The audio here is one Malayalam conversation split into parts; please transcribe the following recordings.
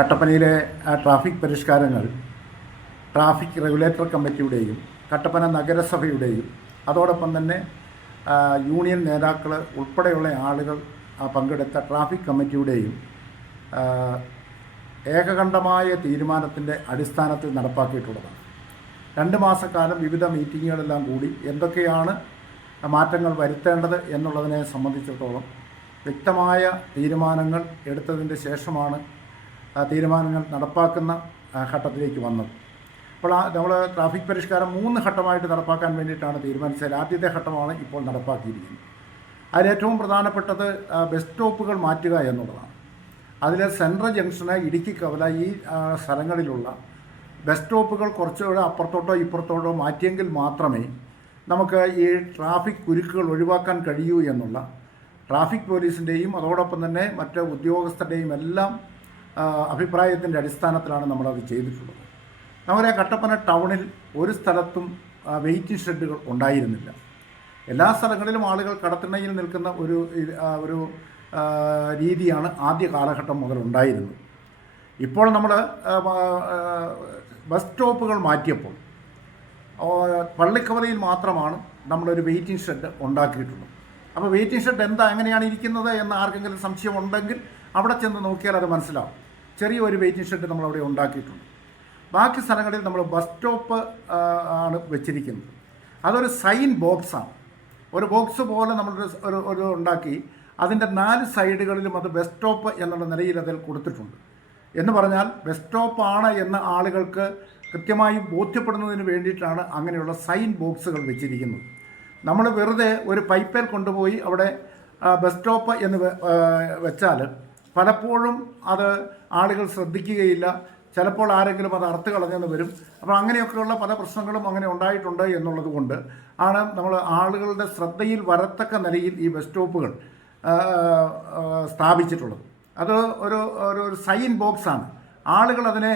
കട്ടപ്പനയിലെ ട്രാഫിക് പരിഷ്കാരങ്ങൾ ട്രാഫിക് റെഗുലേറ്റർ കമ്മിറ്റിയുടെയും കട്ടപ്പന നഗരസഭയുടെയും അതോടൊപ്പം തന്നെ യൂണിയൻ നേതാക്കൾ ഉൾപ്പെടെയുള്ള ആളുകൾ പങ്കെടുത്ത ട്രാഫിക് കമ്മിറ്റിയുടെയും ഏകകണ്ഠമായ തീരുമാനത്തിൻ്റെ അടിസ്ഥാനത്തിൽ നടപ്പാക്കിയിട്ടുള്ളതാണ്. 2 മാസക്കാലം വിവിധ മീറ്റിങ്ങുകളെല്ലാം കൂടി എന്തൊക്കെയാണ് മാറ്റങ്ങൾ വരുത്തേണ്ടത് എന്നുള്ളതിനെ സംബന്ധിച്ചിടത്തോളം വ്യക്തമായ തീരുമാനങ്ങൾ എടുത്തതിൻ്റെ ശേഷമാണ് തീരുമാനങ്ങൾ നടപ്പാക്കുന്ന ഘട്ടത്തിലേക്ക് വന്നത്. അപ്പോൾ നമ്മൾ ട്രാഫിക് പരിഷ്കാരം 3 ഘട്ടമായിട്ട് നടപ്പാക്കാൻ വേണ്ടിയിട്ടാണ് തീരുമാനിച്ചത്. ആദ്യത്തെ ഘട്ടമാണ് ഇപ്പോൾ നടപ്പാക്കിയിരിക്കുന്നത്. അതിലേറ്റവും പ്രധാനപ്പെട്ടത് ബസ് സ്റ്റോപ്പുകൾ മാറ്റുക എന്നുള്ളതാണ്. അതിൽ സെൻട്രൽ ജംഗ്ഷന്, ഇടുക്കി കവല ഈ സ്ഥലങ്ങളിലുള്ള ബസ് സ്റ്റോപ്പുകൾ കുറച്ചുകൂടെ അപ്പുറത്തോട്ടോ ഇപ്പുറത്തോട്ടോ മാറ്റിയെങ്കിൽ മാത്രമേ നമുക്ക് ഈ ട്രാഫിക് കുരുക്കുകൾ ഒഴിവാക്കാൻ കഴിയൂ എന്നുള്ള ട്രാഫിക് പോലീസിൻ്റെയും അതോടൊപ്പം തന്നെ മറ്റ് ഉദ്യോഗസ്ഥരുടെയും എല്ലാം അഭിപ്രായത്തിൻ്റെ അടിസ്ഥാനത്തിലാണ് നമ്മളത് ചെയ്തിട്ടുള്ളത്. നമ്മുടെ കട്ടപ്പന ടൗണിൽ ഒരു സ്ഥലത്തും വെയിറ്റിംഗ് ഷെഡുകൾ ഉണ്ടായിരുന്നില്ല. എല്ലാ സ്ഥലങ്ങളിലും ആളുകൾ കടത്തിണ്ണയിൽ നിൽക്കുന്ന ഒരു രീതിയാണ് ആദ്യ കാലഘട്ടം മുതൽ ഉണ്ടായിരുന്നത്. ഇപ്പോൾ നമ്മൾ ബസ് സ്റ്റോപ്പുകൾ മാറ്റിയപ്പോൾ പള്ളിക്കവലയിൽ മാത്രമാണ് നമ്മളൊരു വെയിറ്റിംഗ് ഷെഡ് ഉണ്ടാക്കിയിട്ടുള്ളത്. അപ്പോൾ വെയിറ്റിംഗ് ഷെഡ് എങ്ങനെയാണ് ഇരിക്കുന്നത് എന്ന് ആർക്കെങ്കിലും സംശയം ഉണ്ടെങ്കിൽ അവിടെ ചെന്ന് നോക്കിയാൽ അത് മനസ്സിലാവും. ചെറിയൊരു വെയിറ്റിംഗ് ഷെഡ് നമ്മളവിടെ ഉണ്ടാക്കിയിട്ടുണ്ട്. ബാക്കി സ്ഥലങ്ങളിൽ നമ്മൾ ബസ് സ്റ്റോപ്പ് ആണ് വെച്ചിരിക്കുന്നത്. അതൊരു സൈൻ ബോക്സാണ്. ഒരു ബോക്സ് പോലെ നമ്മളൊരു ഉണ്ടാക്കി അതിൻ്റെ 4 സൈഡുകളിലും അത് ബസ് സ്റ്റോപ്പ് എന്നുള്ള നിലയിൽ അതിൽ കൊടുത്തിട്ടുണ്ട്. എന്ന് പറഞ്ഞാൽ ബസ് സ്റ്റോപ്പാണ് എന്ന് ആളുകൾക്ക് കൃത്യമായി ബോധ്യപ്പെടുന്നതിന് വേണ്ടിയിട്ടാണ് അങ്ങനെയുള്ള സൈൻ ബോക്സുകൾ വെച്ചിരിക്കുന്നത്. നമ്മൾ വെറുതെ ഒരു പൈപ്പേൽ കൊണ്ടുപോയി അവിടെ ബസ് സ്റ്റോപ്പ് എന്ന് വെച്ചാൽ പലപ്പോഴും അത് ആളുകൾ ശ്രദ്ധിക്കുകയില്ല. ചിലപ്പോൾ ആരെങ്കിലും അത് അറുത്ത് കളഞ്ഞെന്ന് വരും. അപ്പോൾ അങ്ങനെയൊക്കെയുള്ള പല പ്രശ്നങ്ങളും അങ്ങനെ ഉണ്ടായിട്ടുണ്ട് എന്നുള്ളത് കൊണ്ട് ആണ് നമ്മൾ ആളുകളുടെ ശ്രദ്ധയിൽ വരത്തക്ക നിലയിൽ ഈ ബസ് സ്റ്റോപ്പുകൾ സ്ഥാപിച്ചിട്ടുള്ളത്. അത് ഒരു സൈൻ ബോക്സാണ്. ആളുകൾ അതിനെ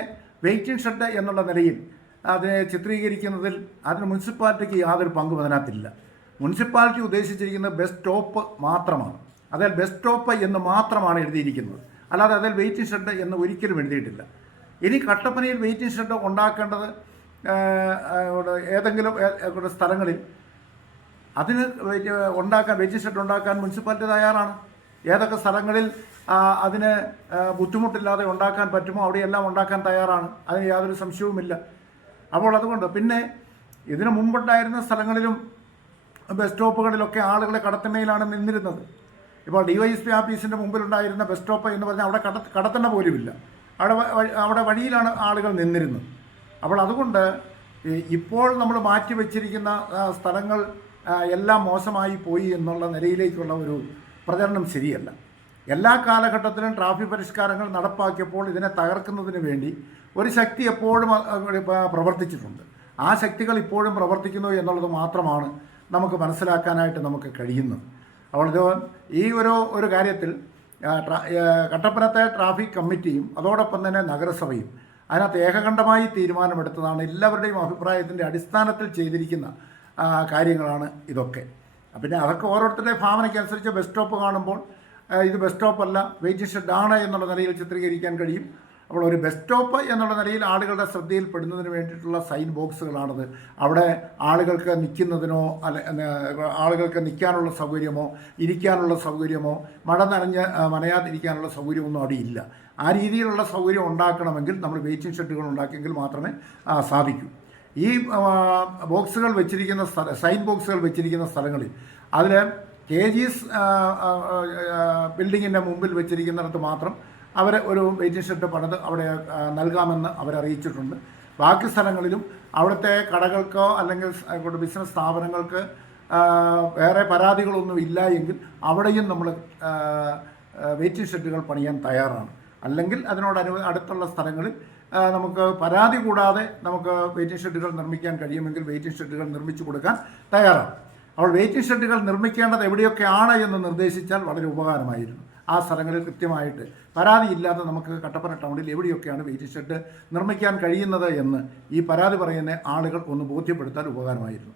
വെയിറ്റിംഗ് ഷെഡ് എന്നുള്ള നിലയിൽ അതിനെ ചിത്രീകരിക്കുന്നതിൽ അതിന് മുനിസിപ്പാലിറ്റിക്ക് യാതൊരു പങ്കും അതിനകത്തില്ല. മുനിസിപ്പാലിറ്റി ഉദ്ദേശിച്ചിരിക്കുന്നത് ബസ് സ്റ്റോപ്പ് മാത്രമാണ്. അതിൽ ബസ് സ്റ്റോപ്പ് എന്ന് മാത്രമാണ് എഴുതിയിരിക്കുന്നത്. അല്ലാതെ അതിൽ വെയിറ്റിംഗ് ഷെഡ് എന്ന് ഒരിക്കലും എഴുതിയിട്ടില്ല. ഇനി കട്ടപ്പനയിൽ വെയിറ്റിംഗ് ഷെഡ് ഉണ്ടാക്കേണ്ടത് ഏതെങ്കിലും സ്ഥലങ്ങളിൽ അതിന് വെയിറ്റിംഗ് ഷെഡ് ഉണ്ടാക്കാൻ മുനിസിപ്പാലിറ്റി തയ്യാറാണ്. ഏതൊക്കെ സ്ഥലങ്ങളിൽ അതിന് ബുദ്ധിമുട്ടില്ലാതെ ഉണ്ടാക്കാൻ പറ്റുമോ അവിടെയെല്ലാം ഉണ്ടാക്കാൻ തയ്യാറാണ്. അതിന് യാതൊരു സംശയവുമില്ല. അപ്പോൾ അതുകൊണ്ട് പിന്നെ ഇതിനു മുമ്പുണ്ടായിരുന്ന സ്ഥലങ്ങളിലും ബസ് സ്റ്റോപ്പുകളിലൊക്കെ ആളുകളെ കടത്തിണ്ണയിലാണ് നിന്നിരുന്നത്. ഇപ്പോൾ DYSP ഓഫീസിൻ്റെ മുമ്പിലുണ്ടായിരുന്ന ബസ് സ്റ്റോപ്പ് എന്ന് പറഞ്ഞാൽ അവിടെ കടത്തിണ്ണ പോലുമില്ല. അവിടെ വഴിയിലാണ് ആളുകൾ നിന്നിരുന്നത്. അപ്പോൾ അതുകൊണ്ട് ഇപ്പോൾ നമ്മൾ മാറ്റിവെച്ചിരിക്കുന്ന സ്ഥലങ്ങൾ എല്ലാം മോശമായി പോയി എന്നുള്ള നിലയിലേക്കുള്ള ഒരു പ്രചരണം ശരിയല്ല. എല്ലാ കാലഘട്ടത്തിലും ട്രാഫിക് പരിഷ്കാരങ്ങൾ നടപ്പാക്കിയപ്പോൾ ഇതിനെ തകർക്കുന്നതിന് വേണ്ടി ഒരു ശക്തി എപ്പോഴും പ്രവർത്തിച്ചിട്ടുണ്ട്. ആ ശക്തികൾ ഇപ്പോഴും പ്രവർത്തിക്കുന്നു എന്നുള്ളത് മാത്രമാണ് നമുക്ക് മനസ്സിലാക്കാനായിട്ട് നമുക്ക് കഴിയുന്നത്. അപ്പോൾ ഈ ഒരു കാര്യത്തിൽ കട്ടപ്പനത്തെ ട്രാഫിക് കമ്മിറ്റിയും അതോടൊപ്പം തന്നെ നഗരസഭയും അതിനകത്ത് ഏകകണ്ഠമായി തീരുമാനമെടുത്തതാണ്. എല്ലാവരുടെയും അഭിപ്രായത്തിൻ്റെ അടിസ്ഥാനത്തിൽ ചെയ്തിരിക്കുന്ന കാര്യങ്ങളാണ് ഇതൊക്കെ. പിന്നെ അതൊക്കെ ഓരോരുത്തരുടെ ഭാവനയ്ക്കനുസരിച്ച് ബസ് സ്റ്റോപ്പ് കാണുമ്പോൾ ഇത് ബസ് സ്റ്റോപ്പല്ല വെയിറ്റിംഗ് ഷെഡാണ് എന്നുള്ള നിലയിൽ ചിത്രീകരിക്കാൻ കഴിയും. അപ്പോൾ ഒരു ബസ് സ്റ്റോപ്പ് എന്നുള്ള നിലയിൽ ആളുകളുടെ ശ്രദ്ധയിൽപ്പെടുന്നതിന് വേണ്ടിയിട്ടുള്ള സൈൻ ബോക്സുകളാണത്. അവിടെ ആളുകൾക്ക് നിൽക്കുന്നതിനോ ആളുകൾക്ക് നിൽക്കാനുള്ള സൗകര്യമോ ഇരിക്കാനുള്ള സൗകര്യമോ മഴ നനയാതിരിക്കാനുള്ള സൗകര്യമൊന്നും അവിടെ ഇല്ല. ആ രീതിയിലുള്ള സൗകര്യം ഉണ്ടാക്കണമെങ്കിൽ നമ്മൾ വെയിറ്റിംഗ് ഷെഡുകൾ ഉണ്ടാക്കിയെങ്കിൽ മാത്രമേ സാധിക്കൂ. ഈ ബോക്സുകൾ വെച്ചിരിക്കുന്ന സൈൻ ബോക്സുകൾ വെച്ചിരിക്കുന്ന സ്ഥലങ്ങളിൽ അതിൽ KGS ബിൽഡിങ്ങിൻ്റെ മുമ്പിൽ വെച്ചിരിക്കുന്നിടത്ത് മാത്രം അവർ ഒരു വെയിറ്റിംഗ് ഷെഡ് പണിത് അവിടെ നൽകാമെന്ന് അവരറിയിച്ചിട്ടുണ്ട്. ബാക്കി സ്ഥലങ്ങളിലും അവിടുത്തെ കടകൾക്കോ അല്ലെങ്കിൽ ബിസിനസ് സ്ഥാപനങ്ങൾക്ക് വേറെ പരാതികളൊന്നും ഇല്ല എങ്കിൽ അവിടെയും നമ്മൾ വെയിറ്റിംഗ് ഷെഡുകൾ പണിയാൻ തയ്യാറാണ്. അല്ലെങ്കിൽ അടുത്തുള്ള സ്ഥലങ്ങളിൽ നമുക്ക് പരാതി കൂടാതെ നമുക്ക് വെയിറ്റിംഗ് ഷെഡുകൾ നിർമ്മിക്കാൻ കഴിയുമെങ്കിൽ വെയിറ്റിംഗ് ഷെഡുകൾ നിർമ്മിച്ചു കൊടുക്കാൻ തയ്യാറാണ്. അപ്പോൾ വെയിറ്റിംഗ് ഷെഡുകൾ നിർമ്മിക്കേണ്ടത് എവിടെയൊക്കെയാണ് എന്ന് നിർദ്ദേശിച്ചാൽ വളരെ ഉപകാരമായിരുന്നു. ആ സ്ഥലങ്ങളിൽ കൃത്യമായിട്ട് പരാതിയില്ലാതെ നമുക്ക് കട്ടപ്പന ടൗണിൽ എവിടെയൊക്കെയാണ് വെയിറ്റിംഗ് ഷെഡ് നിർമ്മിക്കാൻ കഴിയുന്നത് എന്ന് ഈ പരാതി പറയുന്ന ആളുകൾ ഒന്ന് ബോധ്യപ്പെടുത്താൻ ഉപകാരമായിരുന്നു.